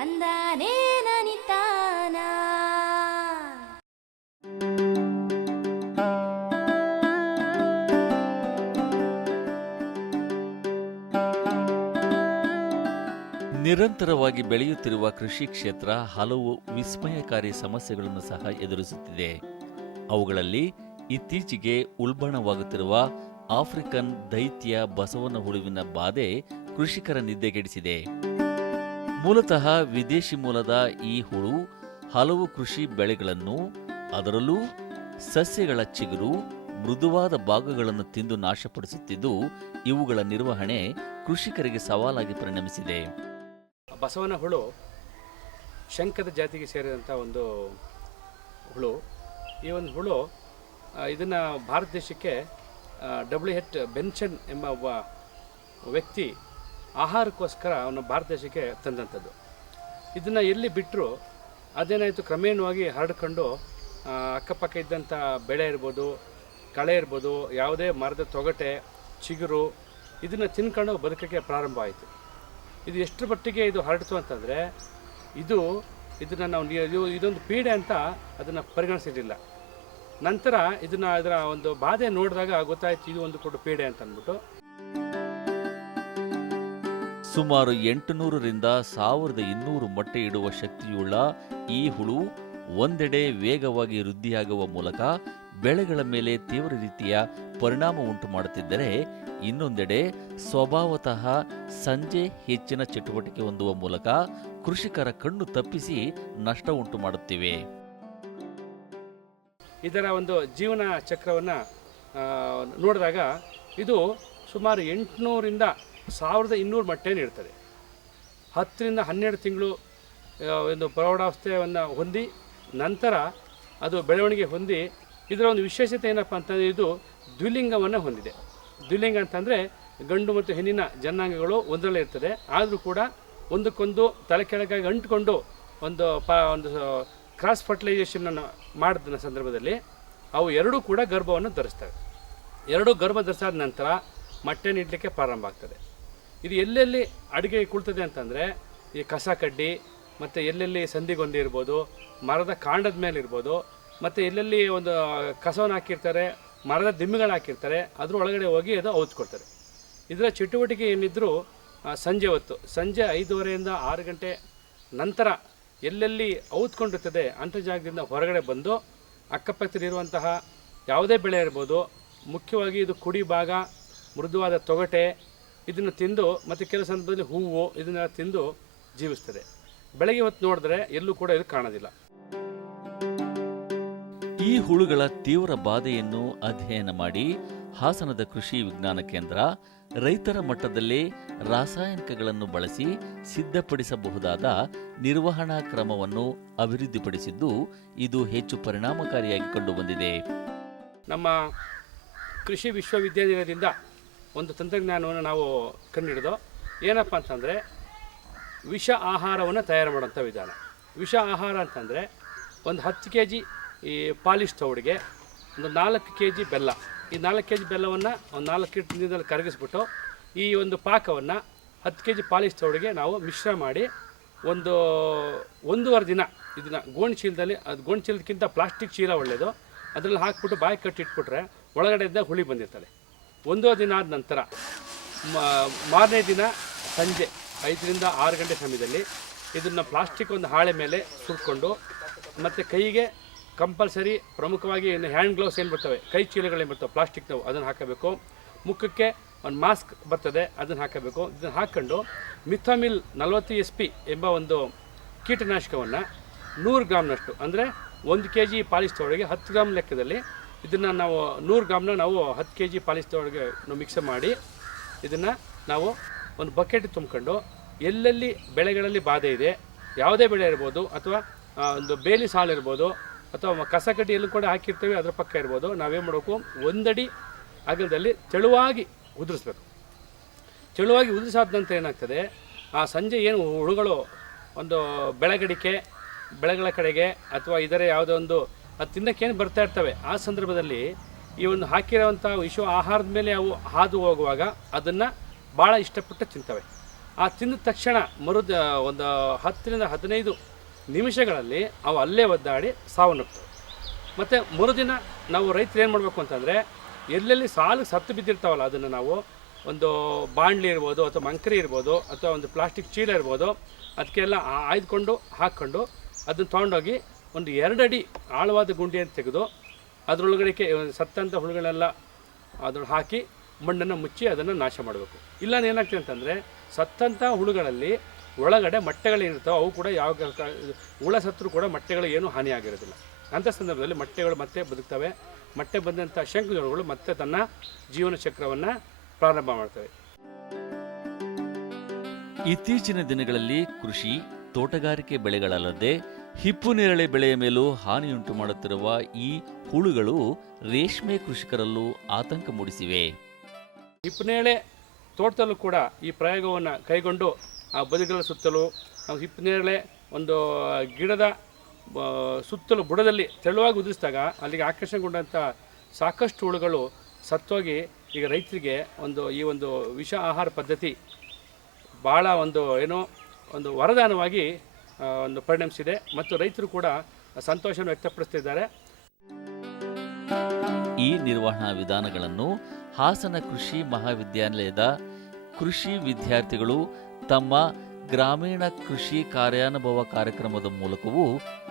ನಿರಂತರವಾಗಿ ಬೆಳೆಯುತ್ತಿರುವ ಕೃಷಿ ಕ್ಷೇತ್ರ ಹಲವು ವಿಸ್ಮಯಕಾರಿ ಸಮಸ್ಯೆಗಳನ್ನು ಸಹ ಎದುರಿಸುತ್ತಿದೆ. ಅವುಗಳಲ್ಲಿ ಇತ್ತೀಚೆಗೆ ಉಲ್ಬಣವಾಗುತ್ತಿರುವ ಆಫ್ರಿಕನ್ ದೈತ್ಯ ಬಸವನ ಹುಳುವಿನ ಬಾಧೆ ಕೃಷಿಕರ ನಿದ್ದೆಗೆಡಿಸಿದೆ. ಮೂಲತಃ ವಿದೇಶಿ ಮೂಲದ ಈ ಹುಳು ಹಲವು ಕೃಷಿ ಬೆಳೆಗಳನ್ನು, ಅದರಲ್ಲೂ ಸಸ್ಯಗಳ ಚಿಗುರು, ಮೃದುವಾದ ಭಾಗಗಳನ್ನು ತಿಂದು ನಾಶಪಡಿಸುತ್ತಿದ್ದು, ಇವುಗಳ ನಿರ್ವಹಣೆ ಕೃಷಿಕರಿಗೆ ಸವಾಲಾಗಿ ಪರಿಣಮಿಸಿದೆ. ಬಸವನ ಹುಳು ಶಂಕದ ಜಾತಿಗೆ ಸೇರಿದಂಥ ಒಂದು ಹುಳು. ಈ ಒಂದು ಹುಳು ಇದನ್ನು ಭಾರತ ದೇಶಕ್ಕೆ ಡಬ್ಲ್ಯೂ ಹೆಚ್ ಬೆನ್ಷನ್ ಎಂಬ ಒಬ್ಬ ವ್ಯಕ್ತಿ ಆಹಾರಕ್ಕೋಸ್ಕರ ಅವನು ಭಾರತ ದೇಶಕ್ಕೆ ತಂದಂಥದ್ದು. ಇದನ್ನು ಎಲ್ಲಿ ಬಿಟ್ಟರು ಅದೇನಾಯಿತು, ಕ್ರಮೇಣವಾಗಿ ಹರಡ್ಕೊಂಡು ಅಕ್ಕಪಕ್ಕ ಇದ್ದಂಥ ಬೆಳೆ ಇರ್ಬೋದು, ಕಳೆ ಇರ್ಬೋದು, ಯಾವುದೇ ಮರದ ತೊಗಟೆ, ಚಿಗುರು ಇದನ್ನು ತಿನ್ಕೊಂಡು ಬದುಕೋಕ್ಕೆ ಪ್ರಾರಂಭ ಆಯಿತು. ಇದು ಎಷ್ಟು ಮಟ್ಟಿಗೆ ಇದು ಹರಡ್ತು ಅಂತಂದರೆ, ಇದು, ಇದನ್ನು ನಾವು ಇದೊಂದು ಪೀಡೆ ಅಂತ ಅದನ್ನು ಪರಿಗಣಿಸಿರಲಿಲ್ಲ. ನಂತರ ಇದನ್ನು ಅದರ ಒಂದು ಬಾಧೆ ನೋಡಿದಾಗ ಗೊತ್ತಾಯ್ತು, ಇದು ಒಂದು ಕೊಟ್ಟು ಪೀಡೆ ಅಂತ ಅಂದ್ಬಿಟ್ಟು ಸುಮಾರು ಎಂಟುನೂರರಿಂದ ಸಾವಿರದ ಇನ್ನೂರು ಮೊಟ್ಟೆ ಇಡುವ ಶಕ್ತಿಯುಳ್ಳ ಈ ಹುಳು ಒಂದೆಡೆ ವೇಗವಾಗಿ ವೃದ್ಧಿಯಾಗುವ ಮೂಲಕ ಬೆಳೆಗಳ ಮೇಲೆ ತೀವ್ರ ರೀತಿಯ ಪರಿಣಾಮ ಉಂಟು ಮಾಡುತ್ತಿದ್ದರೆ ಇನ್ನೊಂದೆಡೆ ಸ್ವಭಾವತಃ ಸಂಜೆ ಹೆಚ್ಚಿನ ಚಟುವಟಿಕೆ ಹೊಂದುವ ಮೂಲಕ ಕೃಷಿಕರ ಕಣ್ಣು ತಪ್ಪಿಸಿ ನಷ್ಟ ಉಂಟು ಮಾಡುತ್ತಿವೆ. ಇದರ ಒಂದು ಜೀವನ ಚಕ್ರವನ್ನು ನೋಡಿದಾಗ ಇದು ಸುಮಾರು ಎಂಟುನೂರಿಂದ ಸಾವಿರದ ಇನ್ನೂರು ಮೊಟ್ಟೆ ನೀಡ್ತದೆ ಹತ್ತರಿಂದ ಹನ್ನೆರಡು ತಿಂಗಳು ಒಂದು ಪ್ರೌಢಾವಸ್ಥೆಯನ್ನು ಹೊಂದಿ ನಂತರ ಅದು ಬೆಳವಣಿಗೆ ಹೊಂದಿ ಇದರ ಒಂದು ವಿಶೇಷತೆ ಏನಪ್ಪ ಅಂತಂದರೆ ಇದು ದ್ವಿಲಿಂಗವನ್ನು ಹೊಂದಿದೆ. ದ್ವಿಲಿಂಗ ಅಂತಂದರೆ ಗಂಡು ಮತ್ತು ಹೆಣ್ಣಿನ ಜನಾಂಗಗಳು ಒಂದರಲ್ಲೇ ಇರ್ತದೆ. ಆದರೂ ಕೂಡ ಒಂದಕ್ಕೊಂದು ತಲೆ ಕೆಳಗಾಗಿ ಅಂಟ್ಕೊಂಡು ಒಂದು ಪ, ಒಂದು ಕ್ರಾಸ್ ಫರ್ಟಿಲೈಸೇಷನನ್ನು ಮಾಡಿದ ಸಂದರ್ಭದಲ್ಲಿ ಅವು ಎರಡೂ ಕೂಡ ಗರ್ಭವನ್ನು ಧರಿಸ್ತವೆ. ಎರಡೂ ಗರ್ಭ ಧರಿಸಾದ ನಂತರ ಮೊಟ್ಟೆ ನೀಡಲಿಕ್ಕೆ ಪ್ರಾರಂಭ ಆಗ್ತದೆ. ಇದು ಎಲ್ಲೆಲ್ಲಿ ಅಡುಗೆ ಕುಳ್ತದೆ ಅಂತಂದರೆ ಈ ಕಸ ಕಡ್ಡಿ, ಮತ್ತು ಎಲ್ಲೆಲ್ಲಿ ಸಂದಿಗೊಂದಿ ಇರ್ಬೋದು, ಮರದ ಕಾಂಡದ ಮೇಲೆ ಇರ್ಬೋದು, ಮತ್ತು ಎಲ್ಲೆಲ್ಲಿ ಒಂದು ಕಸವನ್ನು ಹಾಕಿರ್ತಾರೆ, ಮರದ ದಿಮ್ಮಿಗಳು ಹಾಕಿರ್ತಾರೆ, ಅದ್ರ ಒಳಗಡೆ ಹೋಗಿ ಅದು ಔತ್ಕೊಡ್ತಾರೆ. ಇದರ ಚಟುವಟಿಕೆ ಏನಿದ್ದರೂ ಸಂಜೆ ಹೊತ್ತು, ಸಂಜೆ ಐದೂವರೆಯಿಂದ ಆರು ಗಂಟೆ ನಂತರ ಎಲ್ಲೆಲ್ಲಿ ಔತ್ಕೊಂಡಿರ್ತದೆ ಅಂಥ ಜಾಗದಿಂದ ಹೊರಗಡೆ ಬಂದು ಅಕ್ಕಪಕ್ಕದಲ್ಲಿರುವಂತಹ ಯಾವುದೇ ಬೆಳೆ ಇರ್ಬೋದು, ಮುಖ್ಯವಾಗಿ ಇದು ಕುಡಿ ಭಾಗ, ಮೃದುವಾದ ತೊಗಟೆ ಇದನ್ನು ತಿಂದು ಮತ್ತು ಕೆಲವು ಸಂದರ್ಭದಲ್ಲಿ ಹೂವು ಇದನ್ನೆಲ್ಲ ತಿಂದು ಜೀವಿಸ್ತದೆ. ಬೆಳಗ್ಗೆ ಹೊತ್ತು ನೋಡಿದ್ರೆ ಎಲ್ಲೂ ಕೂಡ ಇದು ಕಾಣೋದಿಲ್ಲ. ಈ ಹುಳುಗಳ ತೀವ್ರ ಬಾಧೆಯನ್ನು ಅಧ್ಯಯನ ಮಾಡಿ ಹಾಸನದ ಕೃಷಿ ವಿಜ್ಞಾನ ಕೇಂದ್ರ ರೈತರ ಮಟ್ಟದಲ್ಲಿ ರಾಸಾಯನಿಕಗಳನ್ನು ಬಳಸಿ ಸಿದ್ಧಪಡಿಸಬಹುದಾದ ನಿರ್ವಹಣಾ ಕ್ರಮವನ್ನು ಅಭಿವೃದ್ಧಿಪಡಿಸಿದ್ದು ಇದು ಹೆಚ್ಚು ಪರಿಣಾಮಕಾರಿಯಾಗಿ ಕಂಡುಬಂದಿದೆ. ನಮ್ಮ ಕೃಷಿ ವಿಶ್ವವಿದ್ಯಾನಿಲಯದಿಂದ ಒಂದು ತಂತ್ರಜ್ಞಾನವನ್ನು ನಾವು ಕಂಡುಹಿಡಿದು, ಏನಪ್ಪ ಅಂತಂದರೆ, ವಿಷ ಆಹಾರವನ್ನು ತಯಾರು ಮಾಡೋಂಥ ವಿಧಾನ. ವಿಷ ಆಹಾರ ಅಂತಂದರೆ, ಒಂದು ಹತ್ತು ಕೆ ಜಿ ಈ ಪಾಲಿಶ್ ತೌಡಿಗೆ ಒಂದು ನಾಲ್ಕು ಕೆ ಜಿ ಬೆಲ್ಲ. ಈ ನಾಲ್ಕು ಕೆ ಜಿ ಬೆಲ್ಲವನ್ನು ಒಂದು ನಾಲ್ಕು ಲೀಟ್ರ್ ನೀರಲ್ಲಿ ಕರಗಿಸ್ಬಿಟ್ಟು, ಈ ಒಂದು ಪಾಕವನ್ನು ಹತ್ತು ಕೆ ಜಿ ಪಾಲಿಶ್ ತೌಡಿಗೆ ನಾವು ಮಿಶ್ರ ಮಾಡಿ, ಒಂದು ಒಂದೂವರೆ ದಿನ ಇದನ್ನು ಗೋಣ್ ಚೀಲದಲ್ಲಿ, ಅದು ಗೋಣ್ ಚೀಲದಕ್ಕಿಂತ ಪ್ಲಾಸ್ಟಿಕ್ ಚೀಲ ಒಳ್ಳೆಯದು ಅದರಲ್ಲಿ ಹಾಕ್ಬಿಟ್ಟು ಬಾಯಿ ಕಟ್ಟಿಟ್ಬಿಟ್ರೆ ಒಳಗಡೆಯಿಂದ ಹುಳಿ ಬಂದಿರ್ತದೆ. ಒಂದೋ ದಿನ ಆದ ನಂತರ ಮಾರನೇ ದಿನ ಸಂಜೆ ಐದರಿಂದ ಆರು ಗಂಟೆ ಸಮಯದಲ್ಲಿ ಇದನ್ನು ಪ್ಲಾಸ್ಟಿಕ್ ಒಂದು ಹಾಳೆ ಮೇಲೆ ಸುಟ್ಕೊಂಡು ಮತ್ತು ಕೈಗೆ ಕಂಪಲ್ಸರಿ ಪ್ರಮುಖವಾಗಿ ಏನು ಹ್ಯಾಂಡ್ ಗ್ಲೌಸ್ ಏನು ಬರ್ತವೆ, ಕೈ ಚೀಲಗಳು ಏನು ಬರ್ತವೆ ಪ್ಲಾಸ್ಟಿಕ್ನವು ಅದನ್ನು ಹಾಕಬೇಕು. ಮುಖಕ್ಕೆ ಒಂದು ಮಾಸ್ಕ್ ಬರ್ತದೆ, ಅದನ್ನು ಹಾಕಬೇಕು. ಇದನ್ನು ಹಾಕ್ಕೊಂಡು ಮಿಥಮಿಲ್ ನಲವತ್ತು ಎಸ್ ಪಿ ಎಂಬ ಒಂದು ಕೀಟನಾಶಕವನ್ನು ನೂರು ಗ್ರಾಮ್ನಷ್ಟು, ಅಂದರೆ ಒಂದು ಕೆ ಜಿ ಪಾಲಿಸ್ ತೊಳೆಗೆ ಹತ್ತು ಗ್ರಾಮ್ ಲೆಕ್ಕದಲ್ಲಿ ಇದನ್ನು ನಾವು ನೂರು ಗ್ರಾಮ್ನ ನಾವು ಹತ್ತು ಕೆ ಜಿ ಪಾಲಿಸ್ ತೊಳೆಗೆ ನಾವು ಮಿಕ್ಸ್ ಮಾಡಿ ಇದನ್ನು ನಾವು ಒಂದು ಬಕೆಟ್ ತುಂಬ್ಕೊಂಡು ಎಲ್ಲೆಲ್ಲಿ ಬೆಳೆಗಳಲ್ಲಿ ಬಾಧೆ ಇದೆ, ಯಾವುದೇ ಬೆಳೆ ಇರ್ಬೋದು ಅಥವಾ ಒಂದು ಬೇಲಿ ಸಾಲು ಇರ್ಬೋದು ಅಥವಾ ಮ- ಕಸ ಕಡ್ಡಿಯಲ್ಲಿ ಕೂಡ ಹಾಕಿರ್ತೇವೆ, ಅದರ ಪಕ್ಕ ಇರ್ಬೋದು, ನಾವೇನು ಮಾಡಬೇಕು, ಒಂದಡಿ ಅಗಲದಲ್ಲಿ ತೆಳುವಾಗಿ ಉದುರಿಸ್ಬೇಕು. ತೆಳುವಾಗಿ ಉದುರಿಸಾದ ಏನಾಗ್ತದೆ, ಆ ಸಂಜೆ ಏನು ಹುಳುಗಳು ಒಂದು ಬೆಳಗಡಿಕೆ, ಬೆಳೆಗಳ ಕಡೆಗೆ ಅಥವಾ ಇದರ ಯಾವುದೋ ಒಂದು ಅದು ತಿನ್ನಕ್ಕೇನು ಬರ್ತಾ ಇರ್ತವೆ? ಆ ಸಂದರ್ಭದಲ್ಲಿ ಈ ಒಂದು ಹಾಕಿರೋವಂಥ ವಿಶ್ವ ಆಹಾರದ ಮೇಲೆ ಅವು ಹಾದು ಹೋಗುವಾಗ ಅದನ್ನು ಭಾಳ ಇಷ್ಟಪಟ್ಟು ತಿಂತವೆ. ಆ ತಿಂದ ತಕ್ಷಣ ಮರುದ, ಒಂದು ಹತ್ತರಿಂದ ಹದಿನೈದು ನಿಮಿಷಗಳಲ್ಲಿ ಅವು ಅಲ್ಲೇ ಒದ್ದಾಡಿ ಸಾವನ್ನಪ್ತವೆ ಮತ್ತು ಮರುದಿನ ನಾವು ರೈತರು ಏನು ಮಾಡಬೇಕು ಅಂತಂದರೆ, ಎಲ್ಲೆಲ್ಲಿ ಸಾಲು ಸತ್ತು ಬಿದ್ದಿರ್ತಾವಲ್ಲ, ಅದನ್ನು ನಾವು ಒಂದು ಬಾಂಡ್ಲಿ ಇರ್ಬೋದು ಅಥವಾ ಮಂಕರಿ ಇರ್ಬೋದು ಅಥವಾ ಒಂದು ಪ್ಲಾಸ್ಟಿಕ್ ಚೀಲ ಇರ್ಬೋದು, ಅದಕ್ಕೆಲ್ಲ ಆಯ್ದುಕೊಂಡು ಹಾಕ್ಕೊಂಡು ಅದನ್ನು ತೊಗೊಂಡೋಗಿ ಒಂದು ಎರಡು ಅಡಿ ಆಳವಾದ ಗುಂಡಿಯನ್ನು ತೆಗೆದು ಅದರೊಳಗಡೆ ಸತ್ತಂಥ ಹುಳುಗಳೆಲ್ಲ ಅದ್ರೊಳಗೆ ಹಾಕಿ ಮಣ್ಣನ್ನು ಮುಚ್ಚಿ ಅದನ್ನು ನಾಶ ಮಾಡಬೇಕು. ಇಲ್ಲ ಏನಾಗ್ತದೆ ಅಂತಂದರೆ ಸತ್ತಂಥ ಹುಳುಗಳಲ್ಲಿ ಒಳಗಡೆ ಮೊಟ್ಟೆಗಳೇನಿರ್ತಾವೆ ಅವು ಕೂಡ ಯಾವ ಹುಳ ಸತ್ರು ಕೂಡ ಮೊಟ್ಟೆಗಳು ಏನೂ ಹಾನಿಯಾಗಿರೋದಿಲ್ಲ ಅಂಥ ಸಂದರ್ಭದಲ್ಲಿ ಮೊಟ್ಟೆಗಳು ಮತ್ತೆ ಬದುಕ್ತವೆ. ಮೊಟ್ಟೆ ಬಂದಂಥ ಶಂಕುಜೋಳಗಳು ಮತ್ತೆ ತನ್ನ ಜೀವನ ಚಕ್ರವನ್ನು ಪ್ರಾರಂಭ ಮಾಡ್ತವೆ. ಇತ್ತೀಚಿನ ದಿನಗಳಲ್ಲಿ ಕೃಷಿ, ತೋಟಗಾರಿಕೆ ಬೆಳೆಗಳಲ್ಲದೆ ಹಿಪ್ಪು ನೇರಳೆ ಬೆಳೆಯ ಮೇಲೂ ಹಾನಿಯುಂಟು ಮಾಡುತ್ತಿರುವ ಈ ಹುಳುಗಳು ರೇಷ್ಮೆ ಕೃಷಿಕರಲ್ಲೂ ಆತಂಕ ಮೂಡಿಸಿವೆ. ಹಿಪ್ಪನೇಳೆ ತೋಟದಲ್ಲೂ ಕೂಡ ಈ ಪ್ರಯೋಗವನ್ನು ಕೈಗೊಂಡು ಆ ಬದುಗಳ ಸುತ್ತಲೂ ನಾವು ಹಿಪ್ಪನೇರಳೆ ಒಂದು ಗಿಡದ ಸುತ್ತಲೂ ಬುಡದಲ್ಲಿ ತೆಳುವಾಗಿ ಉದಿಸಿದಾಗ ಅಲ್ಲಿಗೆ ಆಕರ್ಷಣೆಗೊಂಡಂಥ ಸಾಕಷ್ಟು ಹುಳುಗಳು ಸತ್ತೋಗಿ ಈಗ ರೈತರಿಗೆ ಒಂದು ಈ ಒಂದು ವಿಷ ಆಹಾರ ಪದ್ಧತಿ ಭಾಳ ಒಂದು ಏನೋ ಒಂದು ವರದಾನವಾಗಿ ಒಂದು ಪರಿಣಮಿಸಿದೆ ಮತ್ತು ರೈತರು ಕೂಡ ಸಂತೋಷವನ್ನು ವ್ಯಕ್ತಪಡಿಸ್ತಿದ್ದಾರೆ. ಈ ನಿರ್ವಹಣಾ ವಿಧಾನಗಳನ್ನು ಹಾಸನ ಕೃಷಿ ಮಹಾವಿದ್ಯಾಲಯದ ಕೃಷಿ ವಿದ್ಯಾರ್ಥಿಗಳು ತಮ್ಮ ಗ್ರಾಮೀಣ ಕೃಷಿ ಕಾರ್ಯಾನುಭವ ಕಾರ್ಯಕ್ರಮದ ಮೂಲಕವೂ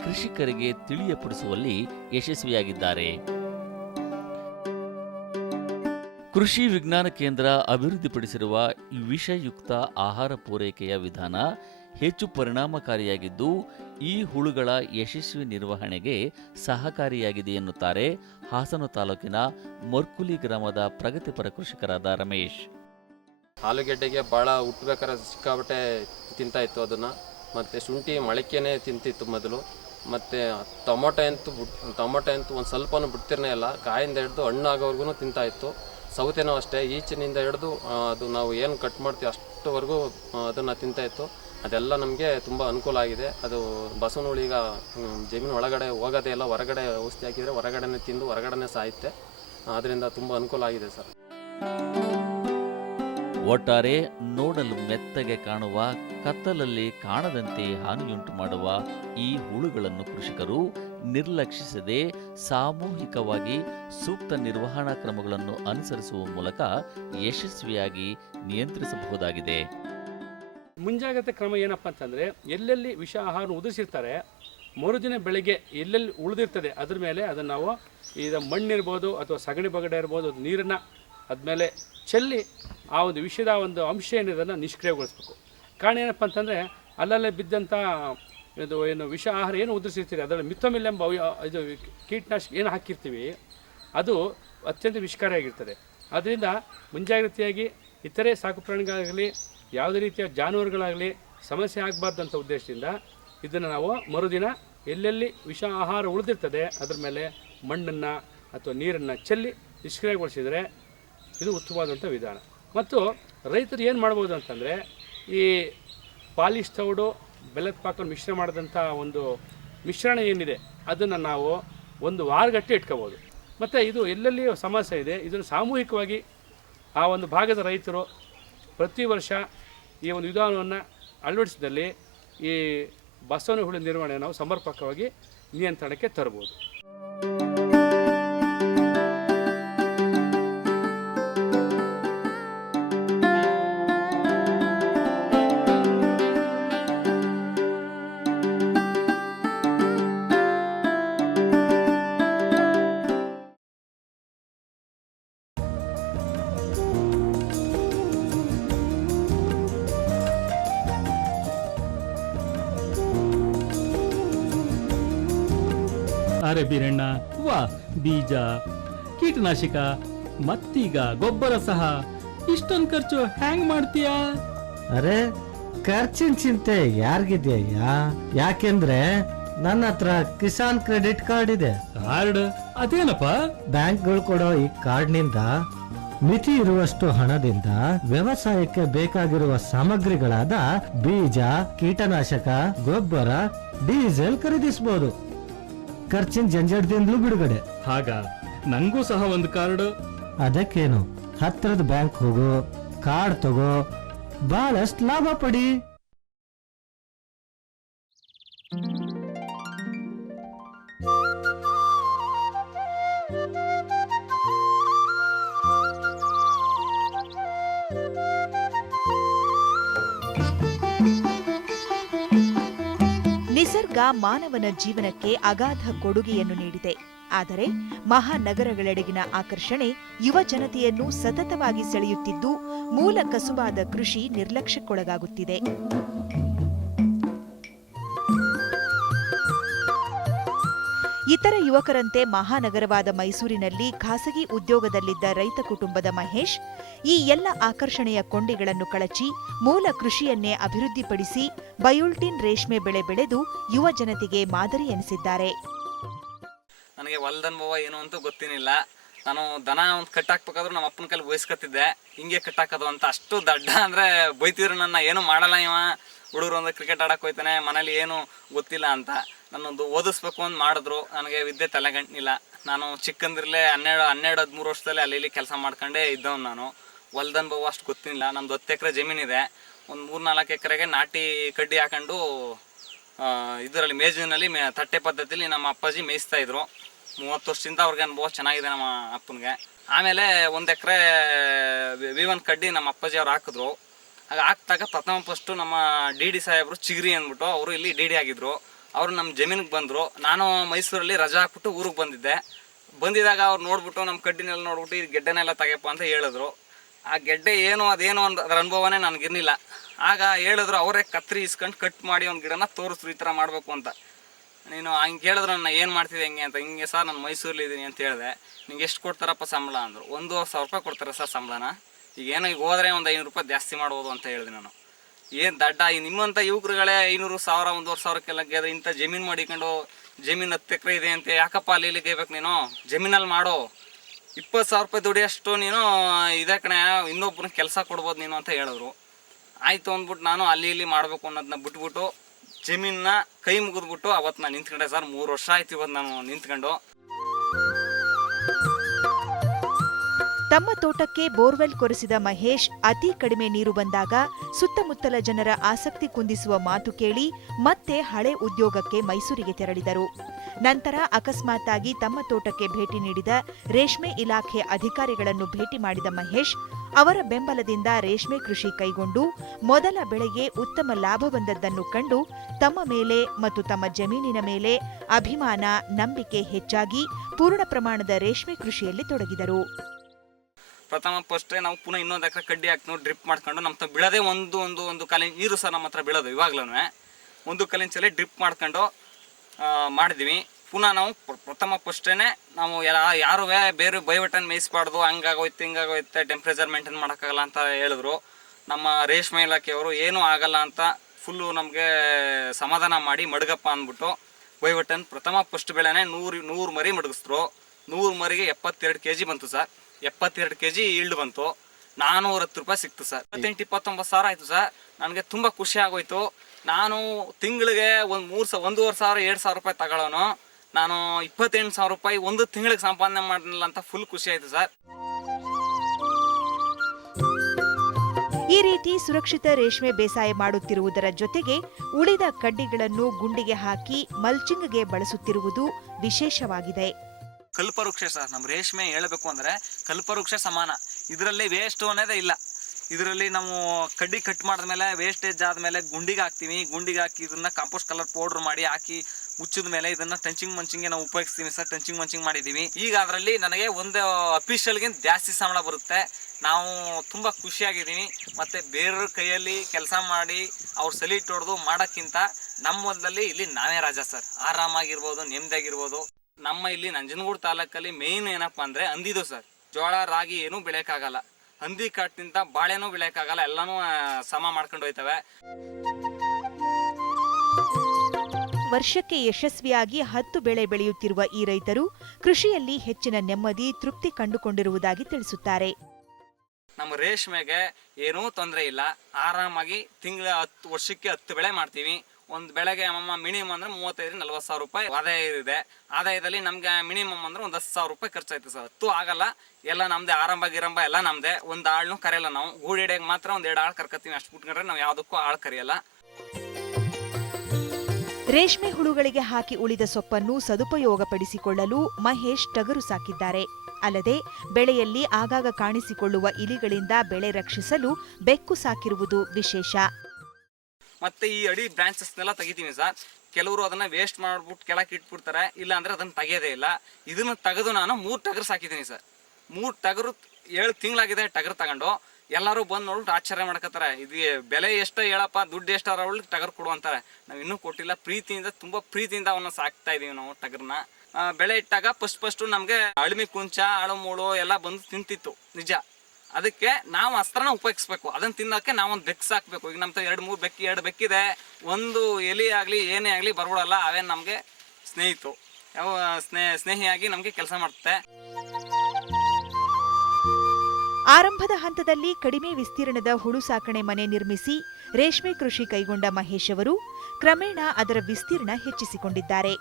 ಕೃಷಿಕರಿಗೆ ತಿಳಿಯಪಡಿಸುವಲ್ಲಿ ಯಶಸ್ವಿಯಾಗಿದ್ದಾರೆ. ಕೃಷಿ ವಿಜ್ಞಾನ ಕೇಂದ್ರ ಅಭಿವೃದ್ಧಿಪಡಿಸಿರುವ ವಿಷಯುಕ್ತ ಆಹಾರ ಪೂರೈಕೆಯ ವಿಧಾನ ಹೆಚ್ಚು ಪರಿಣಾಮಕಾರಿಯಾಗಿದ್ದು, ಈ ಹುಳುಗಳ ಯಶಸ್ವಿ ನಿರ್ವಹಣೆಗೆ ಸಹಕಾರಿಯಾಗಿದೆ ಎನ್ನುತ್ತಾರೆ ಹಾಸನ ತಾಲೂಕಿನ ಮರ್ಕುಲಿ ಗ್ರಾಮದ ಪ್ರಗತಿಪರ ಕೃಷಿಕರಾದ ರಮೇಶ್. ಆಲೂಗೆಡ್ಡೆಗೆ ಭಾಳ ಹುಟ್ಟಬೇಕಾದ್ರೆ ಸಿಕ್ಕಾಬಟ್ಟೆ ತಿಂತಾ ಇತ್ತು ಅದನ್ನು. ಮತ್ತು ಶುಂಠಿ ಮೊಳಕೆನೇ ತಿಂತಿತ್ತು ಮೊದಲು. ಮತ್ತು ಟೊಮೊಟೊ ಅಂತೂ ಬಿಟ್, ಟೊಮೊಟೊ ಅಂತೂ ಒಂದು ಸ್ವಲ್ಪನೂ ಬಿಡ್ತಿರ್ನೇ ಇಲ್ಲ. ಕಾಯಿಂದ ಹಿಡಿದು ಹಣ್ಣಾಗೋವರೆಗೂ ತಿಂತಾ ಇತ್ತು ಸೌತೆನೂ ಅಷ್ಟೇ. ಈಚಿನಿಂದ ಹಿಡಿದು ಅದು ನಾವು ಏನು ಕಟ್ ಮಾಡ್ತೀವಿ ಅಷ್ಟುವರೆಗೂ ಅದನ್ನು ತಿಂತಾ ಇತ್ತು ಅದೆಲ್ಲ ನಮಗೆ ತುಂಬ ಅನುಕೂಲ ಆಗಿದೆ. ಅದು ಬಸವನಹುಳು ಈಗ ಜಮೀನು ಒಳಗಡೆ ಹೋಗೋದೇ ಇಲ್ಲ, ಹೊರಗಡೆ ಔಷಧಿ ಹಾಕಿದರೆ ಹೊರಗಡೆನೇ ತಿಂದು ಹೊರಗಡೆನೇ ಸಾಯುತ್ತೆ. ಆದ್ದರಿಂದ ತುಂಬ ಅನುಕೂಲ ಆಗಿದೆ ಸರ್. ಒಟ್ಟಾರೆ ನೋಡಲು ಮೆತ್ತಗೆ ಕಾಣುವ, ಕತ್ತಲಲ್ಲಿ ಕಾಣದಂತೆ ಹಾನಿಯುಂಟು ಮಾಡುವ ಈ ಹುಳುಗಳನ್ನು ಕೃಷಿಕರು ನಿರ್ಲಕ್ಷಿಸದೆ ಸಾಮೂಹಿಕವಾಗಿ ಸೂಕ್ತ ನಿರ್ವಹಣಾ ಕ್ರಮಗಳನ್ನು ಅನುಸರಿಸುವ ಮೂಲಕ ಯಶಸ್ವಿಯಾಗಿ ನಿಯಂತ್ರಿಸಬಹುದಾಗಿದೆ. ಮುಂಜಾಗ್ರತೆ ಕ್ರಮ ಏನಪ್ಪ ಅಂತಂದರೆ, ಎಲ್ಲೆಲ್ಲಿ ವಿಷ ಆಹಾರ ಉದಿಸಿರ್ತಾರೆ ಮರುದಿನ ಬೆಳಗ್ಗೆ ಎಲ್ಲೆಲ್ಲಿ ಉಳಿದಿರ್ತದೆ, ಅದ್ರ ಮೇಲೆ ಅದನ್ನು ನಾವು ಈಗ ಮಣ್ಣಿರ್ಬೋದು ಅಥವಾ ಸಗಣಿ ಬಗಡೆ ಇರ್ಬೋದು, ಅದು ನೀರನ್ನು ಅದ್ಮೇಲೆ ಚೆಲ್ಲಿ ಆ ಒಂದು ವಿಷದ ಒಂದು ಅಂಶ ಏನಿದನ್ನು ನಿಷ್ಕ್ರಿಯಗೊಳಿಸ್ಬೇಕು. ಕಾರಣ ಏನಪ್ಪ ಅಂತಂದರೆ, ಅಲ್ಲಲ್ಲೇ ಬಿದ್ದಂಥ ಇದು ಏನು ವಿಷ ಆಹಾರ ಏನು ಉದುರಿಸಿರ್ತೀರಿ, ಅದರಲ್ಲಿ ಮಿಥೋಮಿಲ್ ಎಂಬ ಇದು ಕೀಟನಾಶಕ ಏನು ಹಾಕಿರ್ತೀವಿ, ಅದು ಅತ್ಯಂತ ವಿಷಕಾರಿಯಾಗಿರ್ತದೆ ಆದ್ದರಿಂದ ಮುಂಜಾಗ್ರತೆಯಾಗಿ ಇತರೆ ಸಾಕು ಪ್ರಾಣಿಗಳಾಗಲಿ ಯಾವುದೇ ರೀತಿಯ ಜಾನುವಾರುಗಳಾಗಲಿ ಸಮಸ್ಯೆ ಆಗಬಾರ್ದಂಥ ಉದ್ದೇಶದಿಂದ ಇದನ್ನು ನಾವು ಮರುದಿನ ಎಲ್ಲೆಲ್ಲಿ ವಿಷ ಆಹಾರ ಉಳಿದಿರ್ತದೆ ಅದ್ರ ಮೇಲೆ ಮಣ್ಣನ್ನು ಅಥವಾ ನೀರನ್ನು ಚೆಲ್ಲಿ ನಿಷ್ಕ್ರಿಯಗೊಳಿಸಿದರೆ ಇದು ಉತ್ತಮವಾದಂಥ ವಿಧಾನ. ಮತ್ತು ರೈತರು ಏನು ಮಾಡ್ಬೋದು ಅಂತಂದರೆ ಈ ಪಾಲಿಶ್ ತೌಡು, ಬೆಲ್ಲದ ಪಾಕನ್ನು ಮಿಶ್ರ ಮಾಡಿದಂಥ ಒಂದು ಮಿಶ್ರಣ ಏನಿದೆ, ಅದನ್ನು ನಾವು ಒಂದು ವಾರಗಟ್ಟೆ ಇಟ್ಕೋಬೋದು. ಮತ್ತು ಇದು ಎಲ್ಲೆಲ್ಲಿ ಸಮಸ್ಯೆ ಇದೆ, ಇದನ್ನು ಸಾಮೂಹಿಕವಾಗಿ ಆ ಒಂದು ಭಾಗದ ರೈತರು ಪ್ರತಿ ವರ್ಷ ಈ ಒಂದು ವಿಧಾನವನ್ನು ಅಳವಡಿಸಿದಲ್ಲಿ ಈ ಬಸವನ ಹುಳಿ ನಿರ್ವಹಣೆ ನಾವು ಸಮರ್ಪಕವಾಗಿ ನಿಯಂತ್ರಣಕ್ಕೆ ತರ್ಬೋದು ಅರೆ ಬೀರಣ್ಣ ವಾ ಬೀಜ ಕೀಟನಾಶಕ ಮತ್ತೀಗ ಗೊಬ್ಬರ ಸಹ. ಇಷ್ಟೊಂದು ಖರ್ಚು ಹ್ಯಾಂಗ್ ಮಾಡ್ತೀಯಾ? ಅರೆ ಖರ್ಚಿನ ಚಿಂತೆ ಯಾರಿಗಿದೆಯಾ ಯಾಕೆಂದ್ರೆ ನನ್ನ ಹತ್ರ ಕಿಸಾನ್ ಕ್ರೆಡಿಟ್ ಕಾರ್ಡ್ ಇದೆ. ಕಾರ್ಡ್? ಅದೇನಪ್ಪ? ಬ್ಯಾಂಕ್ಗಳು ಕೊಡೋ ಈ ಕಾರ್ಡ್ನಿಂದ ಮಿತಿ ಇರುವಷ್ಟು ಹಣದಿಂದ ವ್ಯವಸಾಯಕ್ಕೆ ಬೇಕಾಗಿರುವ ಸಾಮಗ್ರಿಗಳಾದ ಬೀಜ ಕೀಟನಾಶಕ ಗೊಬ್ಬರ ಡೀಸೆಲ್ ಖರೀದಿಸಬಹುದು ಖರ್ಚಿನ ಜಂಜಡದಿಂದಲೂ ಬಿಡುಗಡೆ. ಹಾಗ? ನಂಗೂ ಸಹ ಒಂದು ಕಾರ್ಡ್. ಅದಕ್ಕೇನು? ಹತ್ರದ ಬ್ಯಾಂಕ್ ಹೋಗೋ ಕಾರ್ಡ್ ತಗೋ ಬಹಳಷ್ಟು ಲಾಭ ಪಡಿ. ಮಾನವನ ಜೀವನಕ್ಕೆ ಅಗಾಧ ಕೊಡುಗೆಯನ್ನು ನೀಡಿದೆ. ಆದರೆ ಮಹಾನಗರಗಳೆಡೆಗಿನ ಆಕರ್ಷಣೆ ಯುವ ಜನತೆಯನ್ನು ಸತತವಾಗಿ ಸೆಳೆಯುತ್ತಿದ್ದು, ಮೂಲ ಕಸುಬಾದ ಕೃಷಿ ನಿರ್ಲಕ್ಷ್ಯಕ್ಕೊಳಗಾಗುತ್ತಿದೆ. ಇತರ ಯುವಕರಂತೆ ಮಹಾನಗರವಾದ ಮೈಸೂರಿನಲ್ಲಿ ಖಾಸಗಿ ಉದ್ಯೋಗದಲ್ಲಿದ್ದ ರೈತ ಕುಟುಂಬದ ಮಹೇಶ್ ಈ ಎಲ್ಲ ಆಕರ್ಷಣೆಯ ಕೊಂಡಿಗಳನ್ನು ಕಳಚಿ ಮೂಲ ಕೃಷಿಯನ್ನೇ ಅಭಿವೃದ್ಧಿಪಡಿಸಿ ಬಯೋಲ್ಟಿನ್ ರೇಷ್ಮೆ ಬೆಳೆ ಬೆಳೆದು ಯುವ ಜನತೆಗೆ ಮಾದರಿ ಎನಿಸಿದ್ದಾರೆ. ನನಗೆ ಹೊಲ್ದ ಅನುಭವ ಏನು ಅಂತ ಗೊತ್ತೇನಿಲ್ಲ. ನಾನು ದನ ಒಂದು ಕಟ್ಟಾಕ್ಬೇಕಾದ್ರೂ ನಮ್ಮ ಅಪ್ಪನ ಕೈಲಿ ಬಯಸ್ಕೊತಿದ್ದೆ ಹಿಂಗೆ ಕಟ್ಟಾಕೋದು ಅಂತ ಅಷ್ಟು ದಡ್ಡ ಅಂದರೆ ಬೈತಿದ್ರು ನನ್ನ, ಏನು ಮಾಡಲ್ಲ ಇವ. ಹುಡುಗರು ಅಂದ್ರೆ ಕ್ರಿಕೆಟ್ ಆಡಕ್ಕೆ ಹೋಯ್ತಾನೆ, ಮನೇಲಿ ಏನು ಗೊತ್ತಿಲ್ಲ ಅಂತ. ನನ್ನೊಂದು ಓದಿಸ್ಬೇಕು ಅಂತ ಮಾಡಿದ್ರು. ನನಗೆ ವಿದ್ಯೆ ತಲೆಗಂಟಿಲ್ಲ ನಾನು ಚಿಕ್ಕಂದ್ರಲ್ಲೇ ಹನ್ನೆರಡು ಹನ್ನೆರಡು, ಹದಿಮೂರು ವರ್ಷದಲ್ಲೇ ಅಲ್ಲಿ ಇಲ್ಲಿ ಕೆಲಸ ಮಾಡ್ಕೊಂಡೇ ಇದ್ದವನು ನಾನು. ಹೊಲ್ದ ಅನುಭವ ಅಷ್ಟು ಗೊತ್ತಿಲ್ಲ. ನಮ್ದು ಹತ್ತು ಎಕರೆ ಜಮೀನಿದೆ ಒಂದು ಮೂರು ನಾಲ್ಕು ಎಕರೆಗೆ ನಾಟಿ ಕಡ್ಡಿ ಹಾಕೊಂಡು ಇದರಲ್ಲಿ ಮೇಜಿನಲ್ಲಿ ಮೇ, ತಟ್ಟೆ ಪದ್ಧತಿಲಿ ನಮ್ಮ ಅಪ್ಪಾಜಿ ಮೇಯಿಸ್ತಾ ಇದ್ರು. ಮೂವತ್ತು ವರ್ಷದಿಂದ ಅವ್ರಿಗೆ ಅನುಭವ ಚೆನ್ನಾಗಿದೆ ನಮ್ಮ ಅಪ್ಪನಿಗೆ. ಆಮೇಲೆ ಒಂದು ಎಕರೆ ವಿ ಒನ್ ಕಡ್ಡಿ ನಮ್ಮ ಅಪ್ಪಾಜಿ ಅವ್ರು ಹಾಕಿದ್ರು. ಆಗ ಹಾಕಿದಾಗ ಪ್ರಥಮ ಫಸ್ಟು ನಮ್ಮ ಡಿ ಡಿ ಸಾಹೇಬರು ಚಿಗ್ರಿ ಅಂದ್ಬಿಟ್ಟು ಅವರು ಇಲ್ಲಿ ಡಿ ಡಿ ಆಗಿದ್ರು. ಅವರು ನಮ್ಮ ಜಮೀನಿಗೆ ಬಂದರು. ನಾನು ಮೈಸೂರಲ್ಲಿ ರಜಾ ಹಾಕ್ಬಿಟ್ಟು ಊರಿಗೆ ಬಂದಿದ್ದೆ. ಬಂದಿದಾಗ ಅವ್ರು ನೋಡ್ಬಿಟ್ಟು ನಮ್ಮ ಕಡ್ಡಿನೆಲ್ಲ ನೋಡ್ಬಿಟ್ಟು, ಈ ಗೆಡ್ಡೆನೆಲ್ಲ ತೆಗೆಯಪ್ಪ ಅಂತ ಹೇಳಿದ್ರು. ಆ ಗೆಡ್ಡೆ ಏನು, ಅದೇನು ಅಂತ ಅದ್ರ ಅನುಭವನೇ ನನಗಿರ್ಲಿಲ್ಲ. ಆಗ ಹೇಳಿದ್ರು, ಅವರೇ ಕತ್ರಿ ಇಸ್ಕೊಂಡು ಕಟ್ ಮಾಡಿ ಒಂದು ಗಿಡನ ತೋರಿಸ್ರು, ಈ ಥರ ಮಾಡಬೇಕು ಅಂತ. ನೀನು ಹಂಗೆ ಕೇಳಿದ್ರು ನನ್ನ ಏನು ಮಾಡ್ತಿದ್ದೆ ಹೆಂಗೆ? ಅಂತ. ಹಿಂಗೆ ಸರ್, ನಾನು ಮೈಸೂರಲ್ಲಿ ಇದ್ದೀನಿ ಅಂತ ಹೇಳಿದೆ. ನಿಂಗೆ ಎಷ್ಟು ಕೊಡ್ತಾರಪ್ಪ ಸಂಬಳ? ಅಂದರು. ಒಂದೂವರೆ ಸಾವಿರ ರೂಪಾಯಿ ಕೊಡ್ತಾರೆ ಸರ್ ಸಂಬಳನ. ಈಗ ಏನೋ ಈಗ ಹೋದ್ರೆ ಒಂದು ಐನೂರು ರೂಪಾಯಿ ಜಾಸ್ತಿ ಮಾಡ್ಬೋದು ಅಂತ ಹೇಳಿದೆ ನಾನು. ಏನು ದಡ್ಡ? ನಿಮ್ಮಂಥ ಯುವಕರುಗಳೇ ಐನೂರು ಸಾವಿರ, ಒಂದೂವರೆ ಸಾವಿರಕ್ಕೆಲ್ಲ ಗೆದ್ರೆ ಇಂಥ ಜಮೀನು ಮಾಡಿಕೊಂಡು ಜಮೀನು ಹತ್ತು ಎಕರೆ ಇದೆ ಅಂತ ಯಾಕಪ್ಪ ಅಲ್ಲಿ ಇಲ್ಲಿ ನೀನು? ಜಮೀನಲ್ಲಿ ಮಾಡು. ಇಪ್ಪತ್ತು ಸಾವಿರ ರೂಪಾಯಿ ದುಡಿಯಷ್ಟು ನೀನು, ಇದೇ ಕಣೆ ಇನ್ನೊಬ್ಬನ ಕೆಲಸ ಕೊಡ್ಬೋದು ನೀನು ಅಂತ ಹೇಳಿದ್ರು. ಆಯಿತು ಅಂದ್ಬಿಟ್ಟು ನಾನು ಅಲ್ಲಿ ಇಲ್ಲಿ ಮಾಡಬೇಕು ಅನ್ನೋದನ್ನ ಬಿಟ್ಬಿಟ್ಟು ಜಮೀನನ್ನ ಕೈ ಮುಗಿದ್ಬಿಟ್ಟು ಅವತ್ತು ನಾನು ನಿಂತ್ಕೊಂಡೆ ಸರ್. ಮೂರು ವರ್ಷ ಆಯ್ತು ಇವತ್ತು ನಾನು ನಿಂತ್ಕೊಂಡು. ತಮ್ಮ ತೋಟಕ್ಕೆ ಬೋರ್ವೆಲ್ ಕೊರೆಸಿದ ಮಹೇಶ್, ಅತಿ ಕಡಿಮೆ ನೀರು ಬಂದಾಗ ಸುತ್ತಮುತ್ತಲ ಜನರ ಆಸಕ್ತಿ ಕುಂದಿಸುವ ಮಾತು ಕೇಳಿ ಮತ್ತೆ ಹಳೆ ಉದ್ಯೋಗಕ್ಕೆ ಮೈಸೂರಿಗೆ ತೆರಳಿದರು. ನಂತರ ಅಕಸ್ಮಾತ್ತಾಗಿ ತಮ್ಮ ತೋಟಕ್ಕೆ ಭೇಟಿ ನೀಡಿದ ರೇಷ್ಮೆ ಇಲಾಖೆ ಅಧಿಕಾರಿಗಳನ್ನು ಭೇಟಿ ಮಾಡಿದ ಮಹೇಶ್, ಅವರ ಬೆಂಬಲದಿಂದ ರೇಷ್ಮೆ ಕೃಷಿ ಕೈಗೊಂಡು ಮೊದಲ ಬೆಳೆಗೆ ಉತ್ತಮ ಲಾಭ ಬಂದದ್ದನ್ನು ಕಂಡು ತಮ್ಮ ಮೇಲೆ ಮತ್ತು ತಮ್ಮ ಜಮೀನಿನ ಮೇಲೆ ಅಭಿಮಾನ, ನಂಬಿಕೆ ಹೆಚ್ಚಾಗಿ ಪೂರ್ಣ ಪ್ರಮಾಣದ ರೇಷ್ಮೆ ಕೃಷಿಯಲ್ಲಿ ತೊಡಗಿದರು. ಪ್ರಥಮ ಫಸ್ಟೇ ನಾವು ಪುನಃ ಇನ್ನೊಂದು ಎಕರೆ ಕಡ್ಡಿ ಹಾಕ್ತು ಡ್ರಿಪ್ ಮಾಡ್ಕೊಂಡು ನಮ್ಮ ಬೀಳೋದೇ ಒಂದು ಒಂದು ಒಂದು ಕಾಲಿನ ನೀರು ಸಹ ನಮ್ಮ ಹತ್ರ ಬೀಳೋದು ಇವಾಗ್ಲೂ ಒಂದು ಕಾಲಿಂಚಲ್ಲಿ ಡ್ರಿಪ್ ಮಾಡ್ಕೊಂಡು ಮಾಡಿದ್ವಿ. ಪುನಃ ನಾವು ಪ್ರಥಮ ಫಸ್ಟೇ ನಾವು ಯಾರ ಯಾರು ಬೇರೆ ಬಯೋಟನ್ ಮೇಯಿಸ್ಬಾರ್ದು, ಹಂಗಾಗೋಯ್ತು, ಹಿಂಗಾಗೋಯ್ತೆ ಟೆಂಪ್ರೇಚರ್ ಮೇಂಟೈನ್ ಮಾಡೋಕ್ಕಾಗಲ್ಲ ಅಂತ ಹೇಳಿದ್ರು. ನಮ್ಮ ರೇಷ್ಮೆ ಇಲಾಖೆಯವರು ಏನೂ ಆಗಲ್ಲ ಅಂತ ಫುಲ್ಲು ನಮಗೆ ಸಮಾಧಾನ ಮಾಡಿ ಮಡಗಪ್ಪ ಅಂದ್ಬಿಟ್ಟು ಬೈವಟನ್ ಪ್ರಥಮ ಫಸ್ಟ್ ಬೆಳೆನೇ ನೂರು ನೂರು ಮರಿ ಮಡಗಿಸಿದ್ರು. ನೂರು ಮರಿಗೆ ಎಪ್ಪತ್ತೆರಡು ಕೆ ಜಿ ಬಂತು ಸರ್. ಎಪ್ಪತ್ತೆರಡು ಕೆ ಜಿ ಈಲ್ಡ್ ಬಂತು. ನಾನೂರ ಹತ್ತು ರೂಪಾಯಿ ಸಿಕ್ತು ಸರ್. ಇಪ್ಪತ್ತೆಂಟು, ಇಪ್ಪತ್ತೊಂಬತ್ತು ಸಾವಿರ ಆಯಿತು ಸರ್. ನನಗೆ ತುಂಬ ಖುಷಿ ಆಗೋಯ್ತು. ನಾನು ತಿಂಗಳಿಗೆ ಒಂದು ಮೂರು ಸಾವಿರ ಒಂದೂವರೆ ಸಾವಿರ, ಎರಡು ಸಾವಿರ ರೂಪಾಯಿ ತಗೊಳ್ಳೋನು. ನಾನು ಇಪ್ಪತ್ತೆಂಟು ಸಾವಿರ ರೂಪಾಯಿ ಒಂದು ತಿಂಗಳಿಗೆ ಸಂಪಾದನೆ ಮಾಡಲಿಲ್ಲ ಅಂತ ಫುಲ್ ಖುಷಿ ಆಯಿತು ಸರ್. ಈ ರೀತಿ ಸುರಕ್ಷಿತ ರೇಷ್ಮೆ ಬೇಸಾಯ ಮಾಡುತ್ತಿರುವುದರ ಜೊತೆಗೆ ಉಳಿದ ಕಡ್ಡಿಗಳನ್ನು ಗುಂಡಿಗೆ ಹಾಕಿ ಮಲ್ಚಿಂಗ್ಗೆ ಬಳಸುತ್ತಿರುವುದು ವಿಶೇಷವಾಗಿದೆ. ಕಲ್ಪವೃಕ್ಷ ಸರ್ ನಮ್ಮ ರೇಷ್ಮೆ ಹೇಳಬೇಕು ಅಂದರೆ ಕಲ್ಪವೃಕ್ಷ ಸಮಾನ. ಇದರಲ್ಲಿ ವೇಸ್ಟ್ ಅನ್ನೋದೇ ಇಲ್ಲ. ಇದರಲ್ಲಿ ನಾವು ಕಡ್ಡಿ ಕಟ್ ಮಾಡಿದ್ಮೇಲೆ ವೇಸ್ಟೇಜ್ ಆದಮೇಲೆ ಗುಂಡಿಗೆ ಹಾಕ್ತೀವಿ. ಗುಂಡಿಗೆ ಹಾಕಿ ಇದನ್ನ ಕಾಂಪೋಸ್ಟ್ ಕಲರ್ ಪೌಡ್ರ್ ಮಾಡಿ ಹಾಕಿ ಮುಚ್ಚಿದ ಮೇಲೆ ಇದನ್ನ ಟಂಚಿಂಗ್ ಮಂಚಿಂಗ್ಗೆ ನಾವು ಉಪಯೋಗಿಸ್ತೀವಿ ಸರ್. ಟಂಚಿಂಗ್ ಮಂಚಿಂಗ್ ಮಾಡಿದ್ದೀವಿ. ಈಗ ಅದರಲ್ಲಿ ನನಗೆ ಒಂದು ಅಫಿಷಿಯಲ್ಗಿಂತ ಜಾಸ್ತಿ ಸಂಬಳ ಬರುತ್ತೆ. ನಾವು ತುಂಬ ಖುಷಿಯಾಗಿದ್ದೀನಿ ಮತ್ತು ಬೇರೆಯವ್ರ ಕೈಯಲ್ಲಿ ಕೆಲಸ ಮಾಡಿ ಅವ್ರು ಸಲೀಟ್ ಹೊಡೆದು ಮಾಡೋಕ್ಕಿಂತ ನಮ್ಮ ಹೊಲದಲ್ಲಿ ಇಲ್ಲಿ ನಾವೇ ರಾಜ ಸರ್. ಆರಾಮಾಗಿರ್ಬೋದು ನೆಮ್ಮದಿಯಾಗಿರ್ಬೋದು ನಮ್ಮ ಇಲ್ಲಿ ನಂಜನಗೂಡು ತಾಲೂಕಲ್ಲಿ ಮೇಯ್ನ್ ಏನಪ್ಪ ಅಂದರೆ ಹಂದಿದು ಸರ್ ಜೋಳ ರಾಗಿ ಏನೂ ಬೆಳೆಯೋಕ್ಕಾಗಲ್ಲ. ಹಂದಿ ಕಾಟಿನಿಂದ ಬಾಳೆನೂ ಬೆಳೆಯೋಕ್ಕಾಗಲ್ಲ. ಎಲ್ಲನೂ ಸಮ ಮಾಡ್ಕೊಂಡು ಹೋಯ್ತವೆ. ವರ್ಷಕ್ಕೆ ಯಶಸ್ವಿಯಾಗಿ ಹತ್ತು ಬೆಳೆ ಬೆಳೆಯುತ್ತಿರುವ ಈ ರೈತರು ಕೃಷಿಯಲ್ಲಿ ಹೆಚ್ಚಿನ ನೆಮ್ಮದಿ ತೃಪ್ತಿ ಕಂಡುಕೊಂಡಿರುವುದಾಗಿ ತಿಳಿಸುತ್ತಾರೆ. ನಮ್ಮ ರೇಷ್ಮೆಗೆ ಏನೂ ತೊಂದರೆ ಇಲ್ಲ. ಆರಾಮಾಗಿ ತಿಂಗಳ ಹತ್ತು ವರ್ಷಕ್ಕೆ ಹತ್ತು ಬೆಳೆ ಮಾಡ್ತೀವಿ. ಒಂದು ಬೆಳೆಗೆ ಅಮ್ಮಮ್ಮ ಮಿನಿಮಮ್ ಅಂದ್ರೆ ಮೂವತ್ತೈದು, ನಲ್ವತ್ತು ಸಾವಿರ ರೂಪಾಯಿ ಆದಾಯ ಇದೆ. ಆದಾಯದಲ್ಲಿ ನಮ್ಗೆ ಮಿನಿಮಮ್ ಅಂದ್ರೆ ಒಂದು ಹತ್ತು ಸಾವಿರ ರೂಪಾಯಿ ಖರ್ಚಾಯ್ತು ಸರ್. ಹತ್ತು ಆಗಲ್ಲ, ಎಲ್ಲ ನಮ್ದೇ, ಆರಂಭ, ಗಿರಂಭ ಎಲ್ಲ ನಮ್ದೇ. ಒಂದು ಆಳ್ನು ಕರೆಯಲ್ಲ ನಾವು. ಗೂಡು ಮಾತ್ರ ಒಂದು ಎರಡು ಆಳು ಕರ್ಕತ್ತೀವಿ ಅಷ್ಟು ಬಿಟ್ಕೊಂಡ್ರೆ ನಾವು ಯಾವುದಕ್ಕೂ ಆಳು ಕರೆಯಲ್ಲ. ರೇಷ್ಮೆ ಹುಳುಗಳಿಗೆ ಹಾಕಿ ಉಳಿದ ಸೊಪ್ಪನ್ನು ಸದುಪಯೋಗಪಡಿಸಿಕೊಳ್ಳಲು ಮಹೇಶ್ ಟಗರು ಸಾಕಿದ್ದಾರೆ. ಅಲ್ಲದೆ, ಬೆಳೆಯಲ್ಲಿ ಆಗಾಗ ಕಾಣಿಸಿಕೊಳ್ಳುವ ಇಲಿಗಳಿಂದ ಬೆಳೆ ರಕ್ಷಿಸಲು ಬೆಕ್ಕು ಸಾಕಿರುವುದು ವಿಶೇಷ. ಮತ್ತೆ ಈ ಅಡಿ ಬ್ರಾಂಚಸ್ನೆಲ್ಲ ತೆಗಿತೀವಿ ಸರ್. ಕೆಲವರು ಅದನ್ನ ವೇಸ್ಟ್ ಮಾಡ್ಬಿಟ್ಟು ಕೆಳಕ್ಕೆ ಇಟ್ಬಿಡ್ತಾರೆ, ಇಲ್ಲ ಅಂದ್ರೆ ಅದನ್ನ ತೆಗೆಯೋದೇ ಇಲ್ಲ. ಇದನ್ನ ತೆಗೆದು ನಾನು ಮೂರು ಟಗರು ಸಾಕಿದ್ದೀನಿ ಸರ್. ಮೂರು ಟಗರು ಏಳು ತಿಂಗಳಾಗಿದೆ ಟಗರು ತಗೊಂಡು. ಎಲ್ಲರೂ ಬಂದು ನೋಡ್ಬಿಟ್ಟು ಆಶ್ಚರ್ಯ ಮಾಡ್ಕೋತಾರೆ. ಇದು ಬೆಲೆ ಎಷ್ಟು ಹೇಳಪ್ಪ, ದುಡ್ಡು ಎಷ್ಟು ಅವಳು ಟಗರ್ ಕೊಡು ಅಂತಾರೆ. ನಾವು ಇನ್ನೂ ಕೊಟ್ಟಿಲ್ಲ. ಪ್ರೀತಿಯಿಂದ, ತುಂಬಾ ಪ್ರೀತಿಯಿಂದ ಅವನ್ನ ಸಾಕ್ತಾ ಇದೀವಿ ನಾವು ಟಗರ್ನ. ಬೆಳೆ ಇಟ್ಟಾಗ ಫಸ್ಟ್ ಫಸ್ಟು ನಮಗೆ ಅಳಿಮಿ ಕುಂಚ ಅಳುಮೂಳು ಎಲ್ಲ ಬಂದು ತಿಂತಿತ್ತು. ನಿಜ. ಅದಕ್ಕೆ ನಾವು ಅಸ್ತ್ರನ ಉಪಯೋಗಿಸ್ಬೇಕು. ಅದನ್ನ ತಿನ್ನೋಕೆ ನಾವೊಂದು ಬೆಕ್ಕು ಸಾಕ್ಬೇಕು ಈಗ ನಮ್ಮ ಎರಡು ಮೂರು ಬೆಕ್ಕಿ, ಎರಡು ಬೆಕ್ಕಿದೆ ಒಂದು ಎಲಿ ಆಗಲಿ, ಏನೇ ಆಗಲಿ ಬರ್ಬಿಡಲ್ಲ ಅವೇ ನಮಗೆ ಸ್ನೇಹಿತು ಯಾವ ಸ್ನೇಹ ಸ್ನೇಹಿಯಾಗಿ ನಮಗೆ ಕೆಲಸ ಮಾಡುತ್ತೆ ಆರಂಭದ ಹಂತದಲ್ಲಿ ಕಡಿಮೆ ವಿಸ್ತೀರ್ಣದ ಹುಳು ಸಾಕಣೆ ಮನೆ ನಿರ್ಮಿಸಿ ರೇಷ್ಮೆ ಕೃಷಿ ಕೈಗೊಂಡ ಮಹೇಶ್ ಅವರು ಕ್ರಮೇಣ ಅದರ ವಿಸ್ತೀರ್ಣ ಹೆಚ್ಚಿಸಿಕೊಂಡಿದ್ದಾರೆ.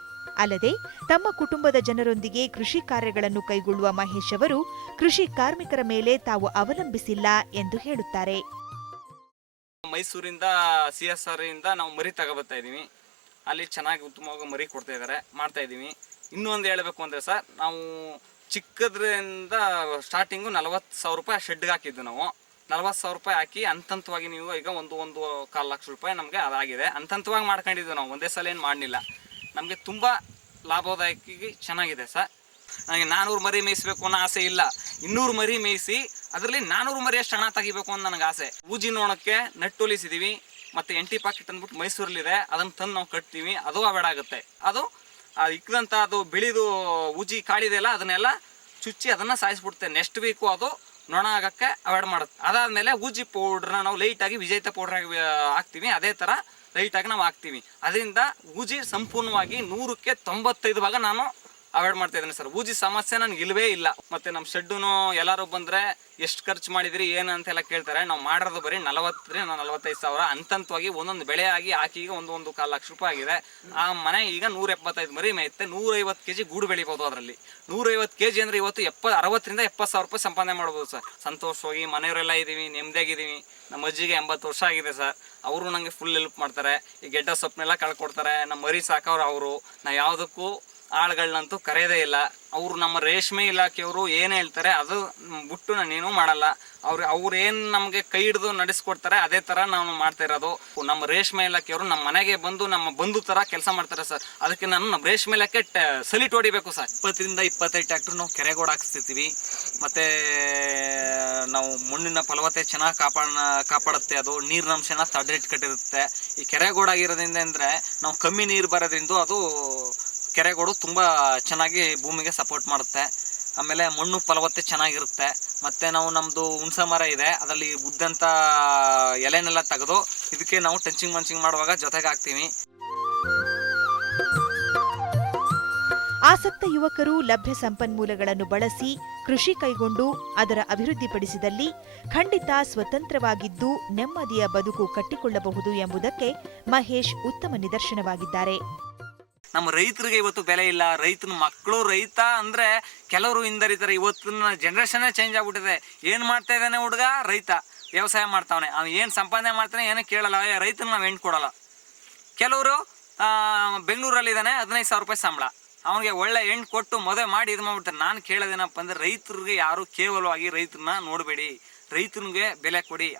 ಅಲ್ಲದೆ ತಮ್ಮ ಕುಟುಂಬದ ಜನರೊಂದಿಗೆ ಕೃಷಿ ಕಾರ್ಯಗಳನ್ನು ಕೈಗೊಳ್ಳುವ ಮಹೇಶ್ ಅವರು ಕೃಷಿ ಕಾರ್ಮಿಕರ ಮೇಲೆ ತಾವು ಅವಲಂಬಿಸಿಲ್ಲ ಎಂದು ಹೇಳುತ್ತಾರೆ. ಮೈಸೂರಿಂದ ಸಿ ಎಸ್ ಆರ್ ಇಂದ ನಾವು ಮರಿ ತಗೋಬರ್ತಾ ಇದ್ದೀವಿ. ಅಲ್ಲಿ ಚೆನ್ನಾಗಿ ಉತ್ತಮವಾಗಿ ಮರಿ ಕೊಡ್ತಾ ಇದ್ದಾರೆ, ಮಾಡ್ತಾ ಇದ್ದೀವಿ. ಇನ್ನೂ ಒಂದು ಹೇಳಬೇಕು ಅಂದರೆ ಸರ್, ನಾವು ಚಿಕ್ಕದ್ರಿಂದ ಸ್ಟಾರ್ಟಿಂಗು ನಲವತ್ತು ಸಾವಿರ ರೂಪಾಯಿ ಶೆಡ್ಗೆ ಹಾಕಿದ್ದು ನಾವು. ನಲ್ವತ್ತು ಸಾವಿರ ರೂಪಾಯಿ ಹಾಕಿ ಅಂತಂತವಾಗಿ ನೀವು ಈಗ ಒಂದು ಒಂದು ಕಾಲು ಲಕ್ಷ ರೂಪಾಯಿ ನಮಗೆ ಅದಾಗಿದೆ. ಅಂತಂತವಾಗಿ ಮಾಡ್ಕೊಂಡಿದ್ದು ನಾವು, ಒಂದೇ ಸಲ ಏನು ಮಾಡಲಿಲ್ಲ. ನಮಗೆ ತುಂಬ ಲಾಭದಾಯಕಿಗೆ ಚೆನ್ನಾಗಿದೆ ಸರ್. ನನಗೆ ನಾನೂರು ಮರಿ ಮೇಯಿಸಬೇಕು ಅನ್ನೋ ಆಸೆ ಇಲ್ಲ. ಇನ್ನೂರು ಮರಿ ಮೇಯಿಸಿ ಅದರಲ್ಲಿ ನಾನೂರು ಮರಿ ಅಷ್ಟು ಹಣ ತೆಗಿಬೇಕು ಅಂತ ನನಗೆ ಆಸೆ. ಊಜಿ ನೋಡೋಕ್ಕೆ ನಟ್ಟೊಲಿಸಿದ್ದೀವಿ ಮತ್ತು ಎಂಟಿ ಪಾಕೆಟ್ ಅಂದ್ಬಿಟ್ಟು ಮೈಸೂರಲ್ಲಿದೆ. ಅದನ್ನು ತಂದು ನಾವು ಕಟ್ತೀವಿ. ಅದು ಬೇಡ ಆಗುತ್ತೆ. ಅದು ಇಕ್ಕಿದಂಥ ಅದು ಬಿಳಿದು ಉಜಿ ಕಾಳಿದೆಯಲ್ಲ ಅದನ್ನೆಲ್ಲ ಚುಚ್ಚಿ ಅದನ್ನು ಸಾಯಿಸ್ಬಿಡುತ್ತೆ ನೆಕ್ಸ್ಟ್ ವೀಕು ಅದು ನೊಣ ಆಗೋಕ್ಕೆ ಅವಾಯ್ಡ್ ಮಾಡುತ್ತೆ. ಅದಾದಮೇಲೆ ಉಜಿ ಪೌಡ್ರನ್ನ ನಾವು ಲೈಟಾಗಿ ವಿಜೇತ ಪೌಡ್ರಾಗಿ ಹಾಕ್ತೀವಿ. ಅದೇ ಥರ ಲೈಟಾಗಿ ನಾವು ಹಾಕ್ತೀವಿ. ಅದರಿಂದ ಊಜಿ ಸಂಪೂರ್ಣವಾಗಿ ನೂರಕ್ಕೆ ತೊಂಬತ್ತೈದು ಭಾಗ ನಾನು ಅವಾಯ್ಡ್ ಮಾಡ್ತಾ ಇದ್ದೀನಿ ಸರ್. ಊಜಿ ಸಮಸ್ಯೆ ನನಗೆ ಇಲ್ಲವೇ ಇಲ್ಲ. ಮತ್ತೆ ನಮ್ಮ ಶೆಡ್ಡುನು ಎಲ್ಲರೂ ಬಂದರೆ ಎಷ್ಟು ಖರ್ಚು ಮಾಡಿದಿರಿ, ಏನು ಅಂತೆಲ್ಲ ಕೇಳ್ತಾರೆ. ನಾವು ಮಾಡಿರೋದು ಬರೀ ನಲವತ್ತರಿಂದ ನಲವತ್ತೈದು ಸಾವಿರ. ಹಂತವಾಗಿ ಒಂದೊಂದು ಬೆಳೆ ಆಗಿ ಹಾಕಿ ಈಗ ಒಂದು ಒಂದು ಕಾಲು ಲಕ್ಷ ರೂಪಾಯಿ ಆಗಿದೆ. ಆ ಮನೆ ಈಗ ನೂರ ಎಪ್ಪತ್ತೈದು ಮರಿ ಮೇಯುತ್ತೆ ನೂರೈವತ್ತು ಕೆ ಜಿ ಗೂಡು ಬೆಳಿಬೋದು ಅದರಲ್ಲಿ. ನೂರೈವತ್ತು ಕೆ ಜಿ ಅಂದರೆ ಇವತ್ತು ಎಪ್ಪ ಅರವತ್ತರಿಂದ ಎಪ್ಪತ್ತು ಸಾವಿರ ರೂಪಾಯಿ ಸಂಪಾದನೆ ಮಾಡ್ಬೋದು ಸರ್. ಸಂತೋಷವಾಗಿ ಮನೆಯವರೆಲ್ಲ ಇದ್ದೀವಿ ನೆಮ್ಮದಿಯಾಗಿದ್ದೀವಿ ನಮ್ಮ ಅಜ್ಜಿಗೆ ಎಂಬತ್ತು ವರ್ಷ ಆಗಿದೆ ಸರ್. ಅವರು ನನಗೆ ಫುಲ್ ಹೆಲ್ಪ್ ಮಾಡ್ತಾರೆ. ಈ ಗೆಡ್ಡ ಸೊಪ್ಪನ್ನೆಲ್ಲ ಕಳ್ಕೊಡ್ತಾರೆ. ನಮ್ಮ ಮರಿ ಸಾಕೋರು ಅವರು. ನಾ ಯಾವುದಕ್ಕೂ ಆಳುಗಳನ್ನಂತೂ ಕರೆಯೋದೇ ಇಲ್ಲ. ಅವರು ನಮ್ಮ ರೇಷ್ಮೆ ಇಲಾಖೆಯವರು ಏನು ಹೇಳ್ತಾರೆ ಅದು ಬಿಟ್ಟು ನಾನೇನು ಮಾಡಲ್ಲ. ಅವ್ರು ಅವ್ರು ಏನು ನಮಗೆ ಕೈ ಹಿಡಿದು ನಡೆಸ್ಕೊಡ್ತಾರೆ ಅದೇ ಥರ ನಾವು ಮಾಡ್ತಾ ಇರೋದು. ನಮ್ಮ ರೇಷ್ಮೆ ಇಲಾಖೆಯವರು ನಮ್ಮ ಮನೆಗೆ ಬಂದು ನಮ್ಮ ಬಂಧು ಥರ ಕೆಲಸ ಮಾಡ್ತಾರೆ ಸರ್. ಅದಕ್ಕೆ ನಾನು ನಮ್ಮ ರೇಷ್ಮೆ ಇಲಾಖೆ ಸಲಿಟ್ ಹೊಡಿಬೇಕು ಸರ್. ಇಪ್ಪತ್ತರಿಂದ ಇಪ್ಪತ್ತೈದು ಟ್ಯಾಕ್ಟ್ರ್ ನಾವು ಕೆರೆಗೋಡ್ ಹಾಕ್ಸ್ತಿರ್ತೀವಿ. ಮತ್ತು ನಾವು ಮಣ್ಣಿನ ಫಲವತ್ತೆ ಚೆನ್ನಾಗಿ ಕಾಪಾಡ, ಕಾಪಾಡುತ್ತೆ ಅದು. ನೀರಿನ ಅಂಶನ ತಡೆಯಿಟ್ಕಟ್ಟಿರುತ್ತೆ ಈ ಕೆರೆಗೋಡಾಗಿರೋದ್ರಿಂದ ಅಂದರೆ ನಾವು ಕಮ್ಮಿ ನೀರು ಬರೋದ್ರಿಂದ ಅದು ಕೆರೆಗೋಡು ತುಂಬ ಚೆನ್ನಾಗಿ ಭೂಮಿಗೆ ಸಪೋರ್ಟ್ ಮಾಡುತ್ತೆ. ಆಮೇಲೆ ಮಣ್ಣು ಫಲವತ್ತೆ ಚೆನ್ನಾಗಿರುತ್ತೆ. ಮತ್ತು ನಾವು ನಮ್ಮದು ಹುಣಸೆ ಮರ ಇದೆ, ಅದರಲ್ಲಿ ಉದ್ದಂಥ ಎಲೆನೆಲ್ಲ ತೆಗೆದು ಇದಕ್ಕೆ ನಾವು ಟಂಚಿಂಗ್ ಮಂಚಿಂಗ್ ಮಾಡುವಾಗ ಜೊತೆಗೆ ಹಾಕ್ತೀವಿ. ಆಸಕ್ತ ಯುವಕರು ಲಭ್ಯ ಸಂಪನ್ಮೂಲಗಳನ್ನು ಬಳಸಿ ಕೃಷಿ ಕೈಗೊಂಡು ಅದರ ಅಭಿವೃದ್ಧಿಪಡಿಸಿದಲ್ಲಿ ಖಂಡಿತ ಸ್ವತಂತ್ರವಾಗಿದ್ದು ನೆಮ್ಮದಿಯ ಬದುಕು ಕಟ್ಟಿಕೊಳ್ಳಬಹುದು ಎಂಬುದಕ್ಕೆ ಮಹೇಶ್ ಉತ್ತಮ ನಿದರ್ಶನವಾಗಿದ್ದಾರೆ. ನಮ್ಮ ರೈತರಿಗೆ ಇವತ್ತು ಬೆಲೆ ಇಲ್ಲ. ರೈತನ ಮಕ್ಕಳು ರೈತ ಅಂದ್ರೆ ಕೆಲವರು ಹಿಂದರಿತಾರೆ ಇವತ್ತಿನ ಜನ್ರೇಷನ್ನೇ ಚೇಂಜ್ ಆಗ್ಬಿಟ್ಟಿದೆ. ಏನು ಮಾಡ್ತಾ ಇದ್ದಾನೆ ಹುಡುಗ? ರೈತ. ವ್ಯವಸಾಯ ಮಾಡ್ತಾವನೆ. ಅವ್ನು ಏನು ಸಂಪಾದನೆ ಮಾಡ್ತಾನೆ ಏನೂ ಕೇಳಲ್ಲ. ರೈತನ ನಾವು ಹೆಣ್ಣು ಕೊಡಲ್ಲ. ಕೆಲವರು ಬೆಂಗಳೂರಲ್ಲಿದ್ದಾನೆ, ಹದಿನೈದು ಸಾವಿರ ರೂಪಾಯಿ ಸಂಬಳ. ಅವನಿಗೆ ಒಳ್ಳೆ ಹೆಣ್ಣು ಕೊಟ್ಟು ಮದುವೆ ಮಾಡಿ ಇದು ಮಾಡ್ಬಿಡ್ತಾರೆ ನಾನು ಕೇಳೋದೇನಪ್ಪ ಅಂದ್ರೆ ರೈತರಿಗೆ ಯಾರು ಕೇವಲವಾಗಿ ರೈತರನ್ನ ನೋಡಬೇಡಿ. ರೈತನಿಗೆ ಬೆಲೆ ಕೊಡಿ.